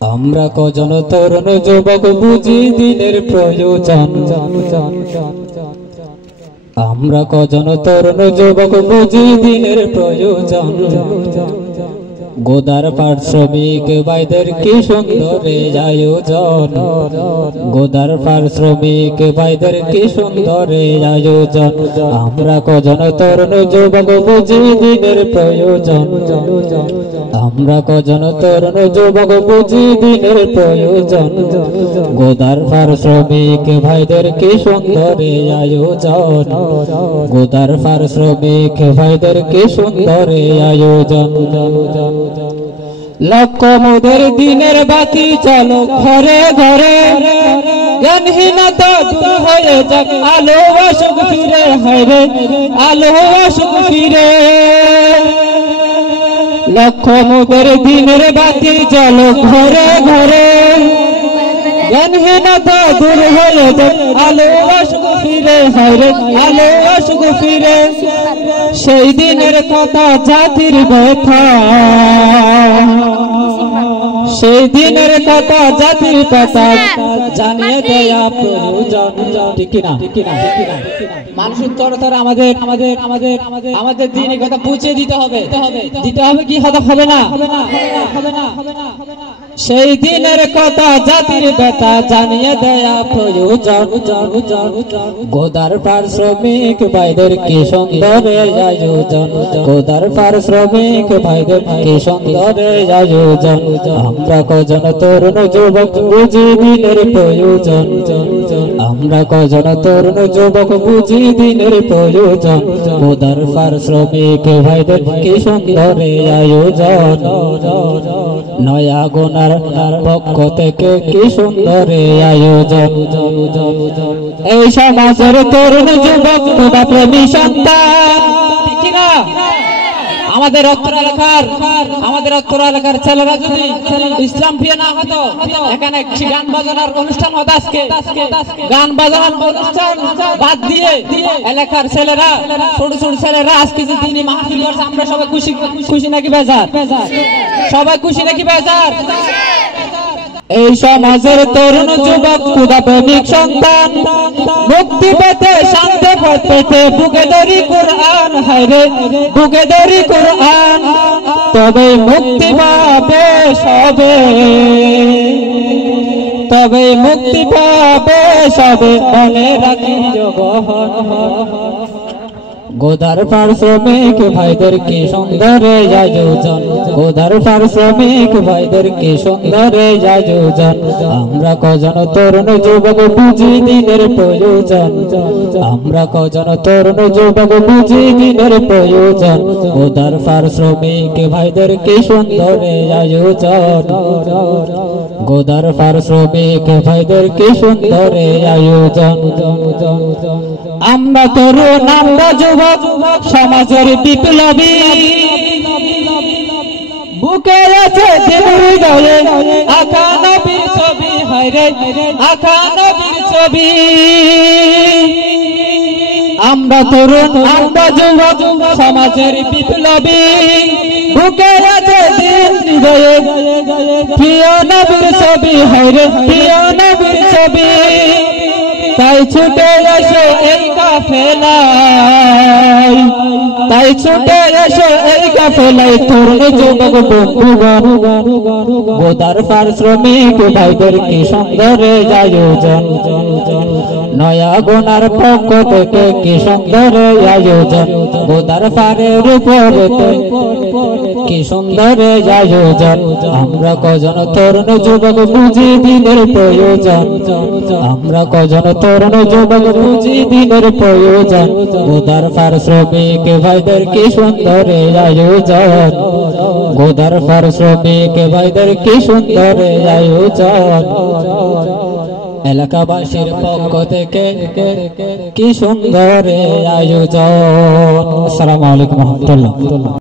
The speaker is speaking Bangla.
আমরা কজন তরুণ যুবক বুঝি দিনের প্রয়োজন। আমরা কজন তরুণ যুবক বুঝি দিনের প্রয়োজন। গোদার পাট শ্রমিক ভাইদের কি সুন্দর আয়োজন। গোদার পাট শ্রমিক ভাইদের কি সুন্দর আয়োজন। আমরা কজন তরুণ যুবক বুঝি দিনের প্রয়োজন। আমরা কজন তরুণ যুবক বুঝি দিনের প্রয়োজন। গোদার পাট শ্রমিক ভাইদের কি সুন্দর আয়োজন। গোদার পাট শ্রমিক ভাইদের কি সুন্দর আয়োজন। লক্ষ মোদের দিনের বাতি চলো ঘরে ঘরে। জ্ঞানহীনতা দূর হয়ে যাক, আলো আসুক ফিরে। হায়রে আলো আসুক ফিরে। লক্ষ মোদের দিনের বাতি চলো ঘরে ঘরে। জ্ঞানহীনতা দূর হয়ে যাক, আলো আসুক ফিরে। হায়রে আলো আসুক ফিরে। সেই দিনের কথা জাতির ব্যথা, সেই দিনের কথা জাতির কথা জানিয়ে দেয়া প্রয়োজন। ঠিক না? মানুষের তরতার আমাদের আমাদের আমাদের আমাদের আমাদের দিনের কথা পৌঁছে দিতে হবে। দিতে হবে কি হবে না? সেই দিনের কথা জাতির ব্যথা জানিয়ে দেয়া প্রয়োজন। গোদার পাট শ্রমিক ভাইদের কি সুন্দর আয়োজন। গোদার পাট শ্রমিক ভাইদের কি সুন্দর আয়োজন। আমরা কজন তরুণ যুবক বুঝি দিনের প্রয়োজন। আমরা কজন তরুণ যুবক বুঝি দিনের প্রয়োজন। গোদার পাট শ্রমিক ভাইদের কি সুন্দর আয়োজন। নয়া গোনার পক্ষ থেকে কি সুন্দর আয়োজন। এই সমাজের তরুণ যুবক খোদা প্রেমী সন্তান। ঠিক না? আমাদের অত্র এলাকার ছেলেরা যদি ইসলাম প্রিয় না হতো, এখানে গান বাজনার অনুষ্ঠান হতো। আজকে গান বাজনার অনুষ্ঠান বাদ দিয়ে এলাকার ছেলেরা, ছোট ছোট ছেলেরা আজকে যে তিনি মাহফিল করছে, আমরা সবাই খুশি নাকি বেজার? সবাই খুশি নাকি বেজার? এই সমাজের তরুণ যুবক খোদা প্রেমিক সন্তান মুক্তি পেতে, শান্তি পেতে বুকে ধরি কোরআন। হায়রে বুকে ধরি কোরআন, তবে মুক্তি পাবে সবে। তবে মুক্তি পাবে সবে, মনে রাখি জগৎ। গোদার পাট শ্রমিক ভাইদের কি সুন্দর আয়োজন। গোদার পাট শ্রমিক ভাইদের কি সুন্দর আয়োজন। আমরা কজন তরুণ যুবক বুঝি দিনের প্রয়োজন। আমরা কজন তরুণ যুবক বুঝি দিনের প্রয়োজন। গোদার পাট শ্রমিক ভাইদের কি সুন্দর আয়োজন। গোদার পাট শ্রমিক ভাইদের কি সুন্দর আয়োজন। আমরা তরুণ, আমরা যুবক, সমাজের বিপ্লবী। বুকে আছে হৃদয়ে আকা নবীর ছবি। হায়রে আকা নবীর ছবি। আমরা তরুণ, আমরা যুবক, সমাজের বিপ্লবী। বুকে আছে হৃদয়ে প্রিয় নবীর ছবি। হায়রে প্রিয় নবীর ছবি। তাই ছুটে এসো এই কাফেলায়, তাই ছুটে এসো এই কাফেলায় তরুণ যুবক বন্ধুগণ। গোদার পাট শ্রমিক ভাইদের কি সুন্দর আয়োজন। নয়া গোনার পক্ষ থেকে কি সুন্দর আয়োজন। গোদার পাড়ের উপরেতে কি সুন্দর আয়োজন। আমরা কজন তরুণ যুবক বুঝি দিনের প্রয়োজন। আমরা কজন তরুণ যুবক বুঝি দিনের প্রয়োজন। গোদার পাট শ্রমিক ভাইদের কি সুন্দর আয়োজন। গোদার পাট শ্রমিক ভাইদের কি সুন্দর আয়োজন। এলাকাবাসীর পক্ষ থেকে কি সুন্দর আয়োজন। আসসালামু আলাইকুম ওয়া রাহমাতুল্লাহ।